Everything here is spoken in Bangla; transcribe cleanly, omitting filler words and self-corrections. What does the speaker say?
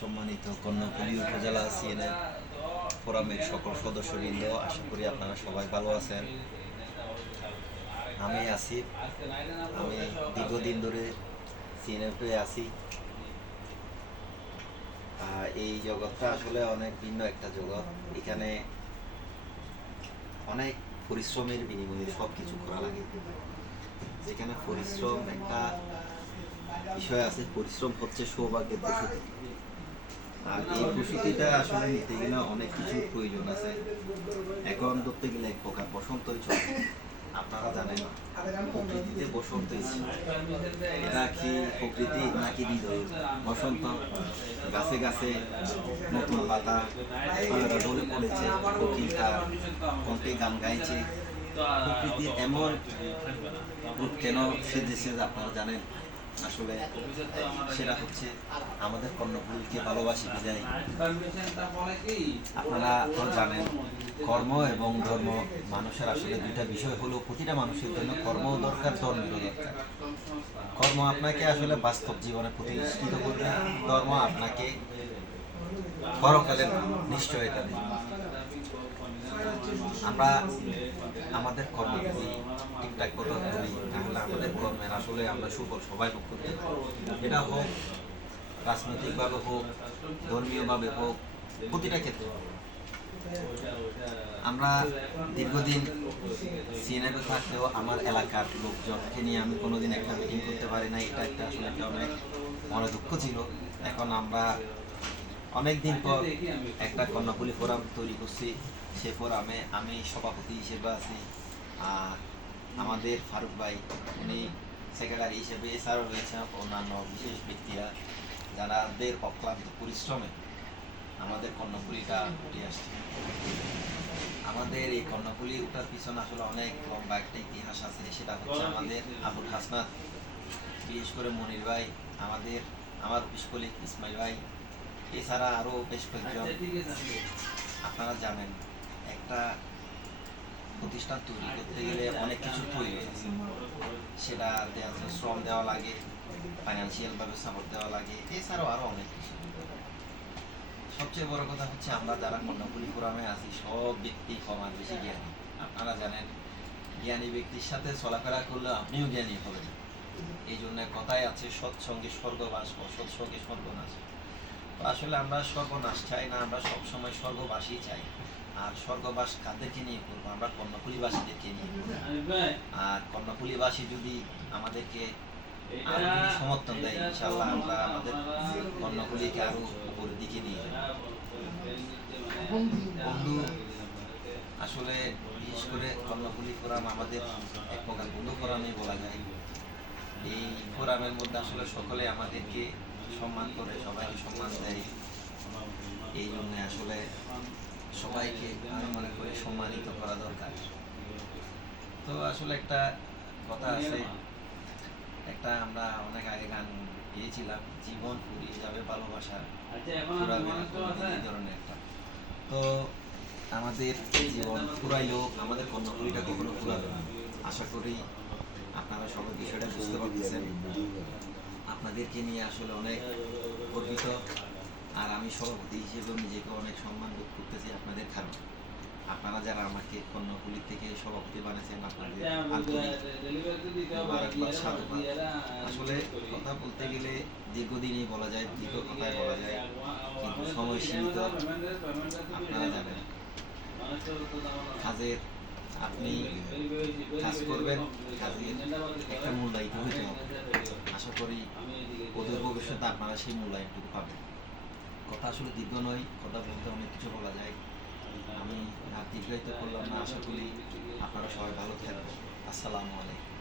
সম্মানিত কর্ণফুলী উপজেলা সিএনএ ফোরামের সকল সদস্যবৃন্দ, আশা করি আপনারা সবাই ভালো আছেন। আমি আসিফ। আমি দীর্ঘদিন ধরে সিএনএফে আছি। এই জগৎটা আসলে অনেক ভিন্ন একটা জগৎ। এখানে অনেক পরিশ্রমের বিনিময়ে সব কিছু করা লাগে। যেখানে পরিশ্রম একটা বিষয় আছে, পরিশ্রম হচ্ছে সৌভাগ্যের প্রসূতি। আর এই প্রসূতিটা আসলে নিতে গেলে অনেক কিছু প্রয়োজন আছে। এখন ধরতে গেলে এক প্রকার বসন্তই চলে। আপনারা জানেন প্রকৃতিতে বসন্ত এসে, এটা কি প্রকৃতি নাকি হৃদয়? বসন্ত গাছে গাছে নতুন পাতা পাতাটা ঢলে পড়েছে, পক্ষীটা কণ্ঠে গান গাইছে। প্রকৃতির এমন রূপ কেন সেজেছে আপনারা জানেন? আসলে সেটা হচ্ছে আমাদের কর্ণফুলীকে ভালোবাসি বিদায়। আপনারা তো জানেন কর্ম এবং ধর্ম মানুষের আসলে দুইটা বিষয় হলো, প্রতিটা মানুষের জন্য কর্ম দরকার, ধর্মেরও দরকার। কর্ম আপনাকে আসলে বাস্তব জীবনে প্রতিষ্ঠিত করবে, ধর্ম আপনাকে পরকালের নিশ্চয়তা দেবে। আমরা আমাদের কর্ম যদি ঠিকঠাক মতো করি তাহলে আমাদের কর্মের আসলে আমরা সুফল সবাই ভোগ করতে পারি। এটা হোক রাজনৈতিকভাবে হোক, ধর্মীয়ভাবে হোক, প্রতিটা ক্ষেত্রে। আমরা দীর্ঘদিন সিএনএফে থাকলেও আমার এলাকার লোকজনকে নিয়ে আমি কোনোদিন একটা মিটিং করতে পারি না। এটা একটা আসলে একটা অনেক মনে দুঃখ ছিল। এখন আমরা অনেক দিন পর একটা কর্ণফুলী ফোরাম তৈরি করছি। সে ফোরামে আমি সভাপতি হিসেবে আছি। আর আমাদের ফারুক ভাই উনি সেক্রেটারি হিসেবে, এছাড়াও রয়েছে অন্যান্য বিশেষ ব্যক্তিরা যাদের অক্লান্ত পরিশ্রমে আমাদের কর্ণফুলীটা উঠে আসছে। আমাদের এই কর্ণফুলী উঠার পিছনে আসলে অনেক লম্বা একটা ইতিহাস আছে। সেটা হচ্ছে আমাদের আবুল হাসনাত, বিশেষ করে মনির ভাই, আমার অফিস কলিগ ইসমাইল ভাই, এছাড়া আরও বেশ কয়েকজন। আপনারা জানেন একটা প্রতিষ্ঠান তৈরি করতে গেলে অনেক কিছু প্রয়োজন আছে। সেটা শ্রম দেওয়া লাগে, ফাইন্যান্সিয়ালভাবে সাপোর্ট দেওয়া লাগে, এছাড়াও আরও অনেক কিছু। সবচেয়ে বড় কথা হচ্ছে আমরা যারা কর্ণফুলী ফোরামে আছি সব ব্যক্তি কম আর বেশি জ্ঞানী। আপনারা জানেন জ্ঞানী ব্যক্তির সাথে চলাফেরা করলে আপনিও জ্ঞানী হবেন। এই জন্য কথায় আছে সৎসঙ্গে স্বর্গবাস, অসৎসঙ্গে সর্বনাশ। তো আসলে আমরা সর্বনাশ চাই না, আমরা সবসময় স্বর্গবাসী চাই। আর স্বর্গবাস কাদেরকে নিয়ে করবো? আমরা কর্ণফুলীবাসীদেরকে নিয়ে। আর কর্ণফুলীবাসী যদি আমাদেরকে আরো যদি সমর্থন দেয়, ইনশাআল্লাহ আমরা আমাদের কর্ণফুলীকে আরো উপরের দিকে নিয়ে যাব। বন্ধু, আসলে বিশেষ করে কর্ণফুলী ফোরাম আমাদের এক প্রকার বন্ধু ফোরামই বলা যায়। এই ফোরামের মধ্যে আসলে সকলে আমাদেরকে সম্মান করে, সবাইকে সম্মান দেয়। এই জন্য আসলে সবাইকে আমি মনে করি সম্মানিত করা দরকার। তো আসলে একটা কথা আছে, একটা আমরা অনেক আগে গান গিয়েছিলাম, জীবন ফুরিয়ে যাবে ভালোবাসা ফুরাবে না কোনোদিন, এই ধরনের একটা। তো আমাদের জীবন ফুরাইলেও আমাদের কর্ণফুলীটা কখনো ফুরাবে না। আশা করি আপনারা সবাই বিষয়টা বুঝতে পারতেছেন। আপনাদেরকে নিয়ে আসলে অনেক গর্বিত। আর আমি সভাপতি হিসেবে নিজেকে অনেক সম্মান বোধ করতেছি আপনাদের কারণে। আপনারা যারা আমাকে কর্ণফুলী থেকে সভাপতি বানিয়েছেন, আপনাদের সাধুবাদ। আসলে কথা বলতে গেলে দীর্ঘদিনই বলা যায়, দীর্ঘ কথায় বলা যায়, কিন্তু সময় সীমিত। আপনারা জানেন কাজের আপনি কাজ করবেন, কাজের একটা মূল্যায়িত হইতে হবে। আশা করি অদূর ভবিষ্যতে আপনারা সেই মূল্যায়নটুকু পাবেন। কথা আসলে দীর্ঘ নয়, কথা বলতে অনেক কিছু বলা যায়। আমি আর দীর্ঘায়িত করলাম না। আশা করি আপনারা সবাই ভালো থাকবেন। আসসালামু আলাইকুম।